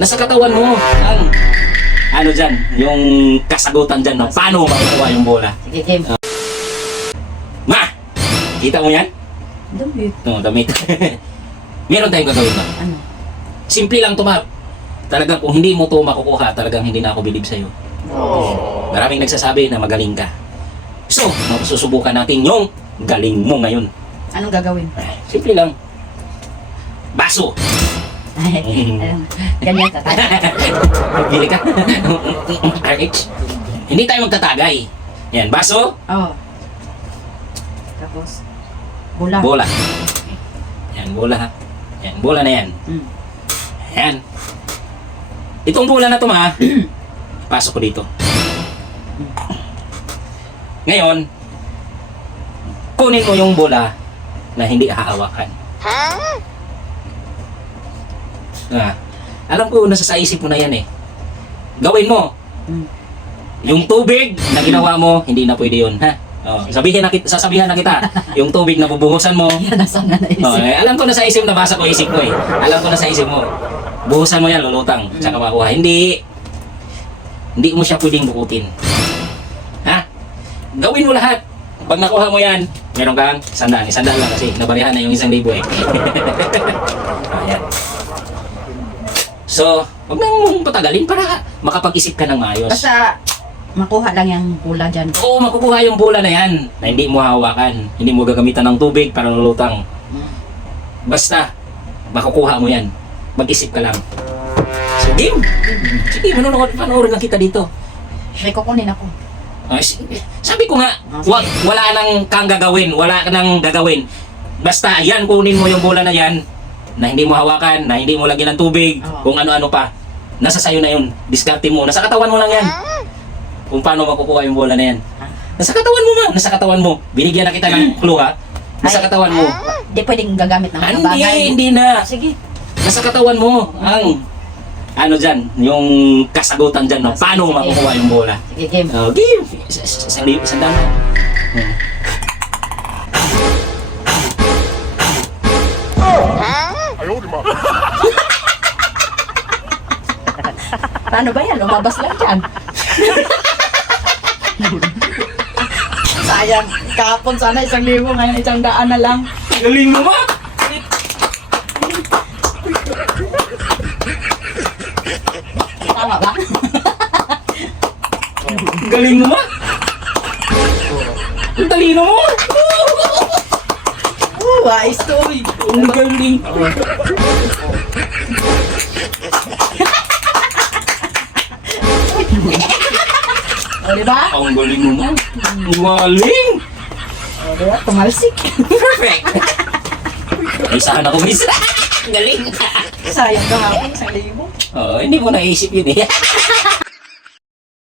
Nasa katawan mo ang ano dyan, yung kasagutan dyan na paano makukuha yung bola. Sige, game. Ma! Kita mo yan? Damit. No, damit. Meron tayong gagawin ba? Ano? Simple lang to, ma. Talagang kung hindi mo to makukuha, talagang hindi na ako bilib sa'yo. Maraming nagsasabi na magaling ka. So, susubukan natin yung galing mo ngayon. Anong gagawin? Simple lang. Baso. Ganyan ka tayo. Bili ka. RH. Hindi tayo magtatagay. Yan, baso, Oo. Tapos, bola. bola. Yan, bola ha. Yan, bola na yan. Mm. Yan. Itong bola na to, ma. Pasok ko dito. Ngayon, kunin mo yung bola na hindi hahawakan. Alam ko nasa sa isip mo na yan eh. Gawin mo. Mm. Yung tubig na ginawa mo, hindi na pwede yun, ha? Oh, sasabihan na kita. Yung tubig na bubuhusan mo, Yan, nasa na naisip. alam ko na sa isip, nabasa ko isip ko eh. Alam ko na sa isip mo. Buhusan mo yan, lulutang, tsaka makuha. Hindi mo siya pwedeng bukutin. Ha? Gawin mo lahat. Pag nakuha mo yan, meron kang sandaan. Sandaan lang kasi, nabarihan na yung 1,000 eh. Ayan. So, huwag na mong patagalin para makapag-isip ka ng maayos. Basta, makuha lang yung bola dyan. Oo, makukuha yung bola na yan na hindi mo hawakan. Hindi mo gagamitan ng tubig para lulutang. Basta, makukuha mo yan. Mag-isip ka lang. So, game! Sige, manonood lang kita dito. May kukunin ako. Sabi ko nga, wala nang kang gagawin. Wala ka nang gagawin. Basta, yan, kunin mo yung bola na yan na hindi mo hawakan, na hindi mo lagyan ng tubig, kung ano-ano pa. Nasa sayo na yun. Diskarte mo. Nasa katawan mo lang yan. Kung paano makukuha yung bola na yan. Nasa katawan mo, ma. Nasa katawan mo. Binigyan na kita ng clue, ha? Nasa katawan mo. Di pwedeng gagamit ng mga bagay. Hindi na. Sige. Nasa katawan mo ang ano dyan, yung kasagutan dyan, no? Paano makukuha yung bola. Sige, game. Game. Isang dami. Paano ba yan? Lumabas lang dyan. Sayang. Kahapon sana 1,000, ngayon 100 na lang. Galing mo ba? Tama ba? Galing mo ba? Ang talino mo. Wise to. Ang galing. O, diba? Ang galing mo. Ang galing. O, diba? Tumalsik. Perfect. Ay, saan ako may isa? Galing. Sayang kahapon 1,000. Oo, hindi mo naisip yun eh.